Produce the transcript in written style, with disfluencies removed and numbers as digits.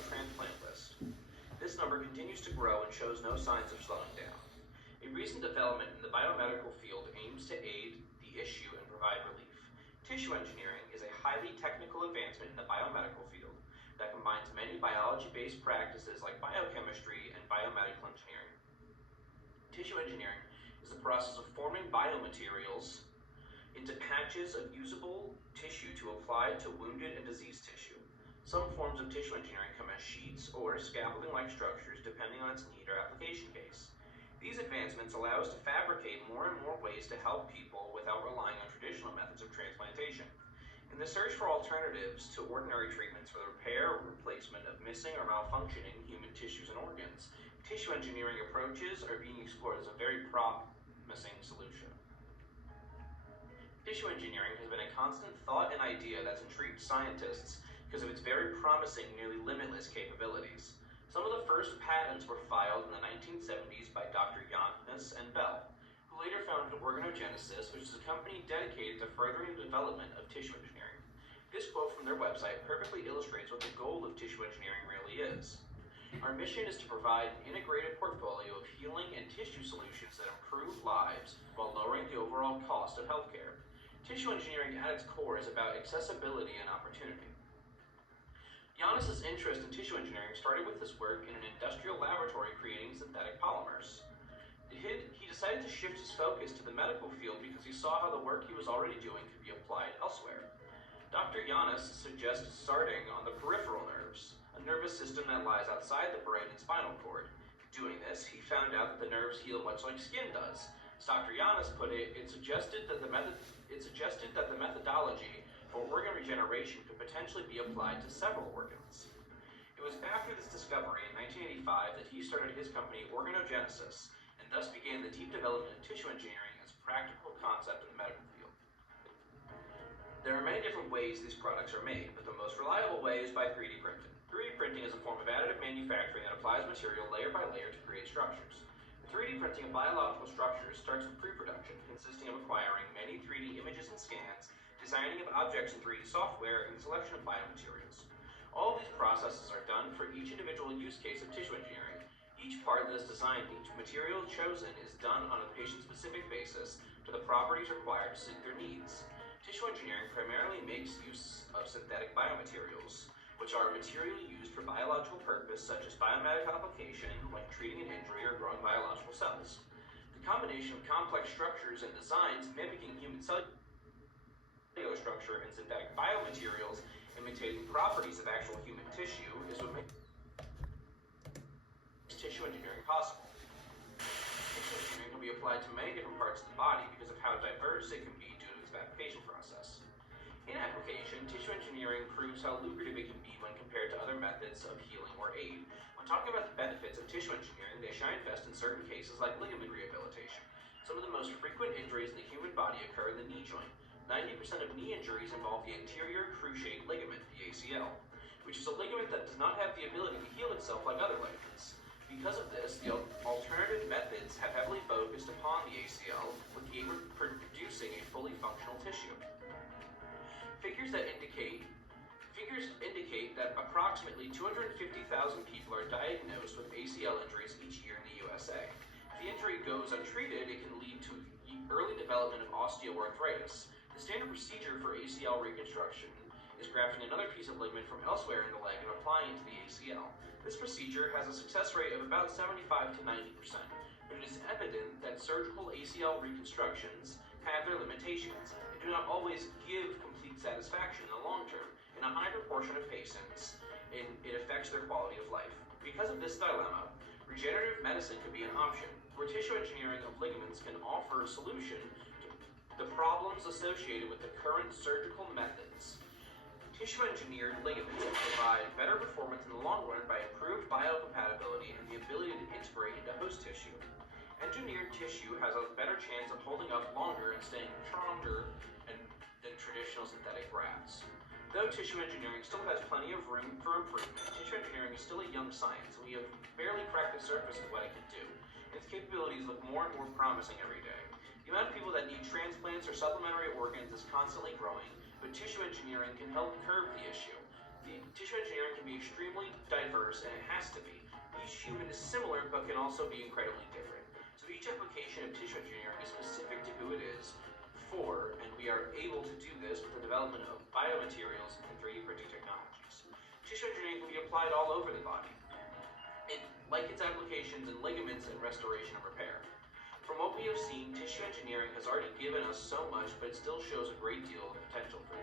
the transplant list. This number continues to grow and shows no signs of slowing down. A recent development in the biomedical field aims to aid the issue and provide relief. Tissue engineering is a highly technical advancement in the biomedical field that combines many biology-based practices like biochemistry and biomedical engineering. Tissue engineering is the process of forming biomaterials into patches of usable tissue to apply to wounded and diseased tissue. Some forms of tissue engineering come as sheets or scaffolding-like structures depending on its need or application case. These advancements allow us to fabricate more and more ways to help people without relying on traditional methods of transplantation. In the search for alternatives to ordinary treatments for the repair or replacement of missing or malfunctioning human tissues and organs, tissue engineering approaches are being explored as a very promising solution. Tissue engineering has been a constant thought and idea that's intrigued scientists because of its very promising, nearly limitless capabilities. Some of the first patents were filed in the 1970s by Dr. Janis and Bell, who later founded Organogenesis, which is a company dedicated to furthering the development of tissue engineering. This quote from their website perfectly illustrates what the goal of tissue engineering really is. Our mission is to provide an integrated portfolio of healing and tissue solutions that improve lives while lowering the overall cost of healthcare. Tissue engineering at its core is about accessibility and opportunity. Janis' interest in tissue engineering started with his work in an industrial laboratory creating synthetic polymers. He decided to shift his focus to the medical field because he saw how the work he was already doing could be applied elsewhere. Dr. Janis suggested starting on the peripheral nerves, a nervous system that lies outside the brain and spinal cord. Doing this, he found out that the nerves heal much like skin does. As Dr. Janis put it, it suggested that the methodology for organ regeneration could potentially be applied to several organs. It was after this discovery in 1985 that he started his company Organogenesis, and thus began the deep development of tissue engineering as a practical concept in the medical field. There are many different ways these products are made, but the most reliable way is by 3D printing. 3D printing is a form of additive manufacturing that applies material layer by layer to create structures. The 3D printing of biological structures starts with pre-production, consisting of acquiring many 3D images and scans, designing of objects in 3D software, and the selection of biomaterials. All of these processes are done for each individual use case of tissue engineering. Each part that is designed, each material chosen is done on a patient-specific basis to the properties required to suit their needs. Tissue engineering primarily makes use of synthetic biomaterials, which are a material used for biological purpose such as biomedical application, like treating an injury or growing biological cells. The combination of complex structures and designs mimicking human cellular structure and synthetic biomaterials imitating properties of actual human tissue is what makes tissue engineering possible. Tissue engineering can be applied to many different parts of the body because of how diverse it can be due to its application process. In application, tissue engineering proves how lucrative it can be when compared to other methods of healing or aid. When talking about the benefits of tissue engineering, they shine best in certain cases like ligament rehabilitation. Some of the most frequent injuries in the human body occur in the knee joint. 90% of knee injuries involve the anterior cruciate ligament, the ACL, which is a ligament that does not have the ability to heal itself like other ligaments. Because of this, the alternative methods have heavily focused upon the ACL with the aim of producing a fully functional tissue. Figures indicate that approximately 250,000 people are diagnosed with ACL injuries each year in the USA. If the injury goes untreated, it can lead to early development of osteoarthritis. The standard procedure for ACL reconstruction is grafting another piece of ligament from elsewhere in the leg and applying it to the ACL. This procedure has a success rate of about 75 to 90%, but it is evident that surgical ACL reconstructions have their limitations and do not always give complete satisfaction in the long term. In a high proportion of patients, it affects their quality of life. Because of this dilemma, regenerative medicine could be an option, where tissue engineering of ligaments can offer a solution the problems associated with the current surgical methods. Tissue-engineered ligaments provide better performance in the long run by improved biocompatibility and the ability to integrate into host tissue. Engineered tissue has a better chance of holding up longer and staying stronger than traditional synthetic grafts. Though tissue engineering still has plenty of room for improvement, tissue engineering is still a young science, and we have barely cracked the surface of what it can do. Its capabilities look more and more promising every day. The amount of people that need transplants or supplementary organs is constantly growing, but tissue engineering can help curb the issue. Tissue engineering can be extremely diverse, and it has to be. Each human is similar, but can also be incredibly different. So each application of tissue engineering is specific to who it is for, and we are able to do this with the development of biomaterials and 3D printing technologies. Tissue engineering can be applied all over the body, like its applications in ligaments and restoration and repair. From what we have seen, tissue engineering has already given us so much, but it still shows a great deal of potential for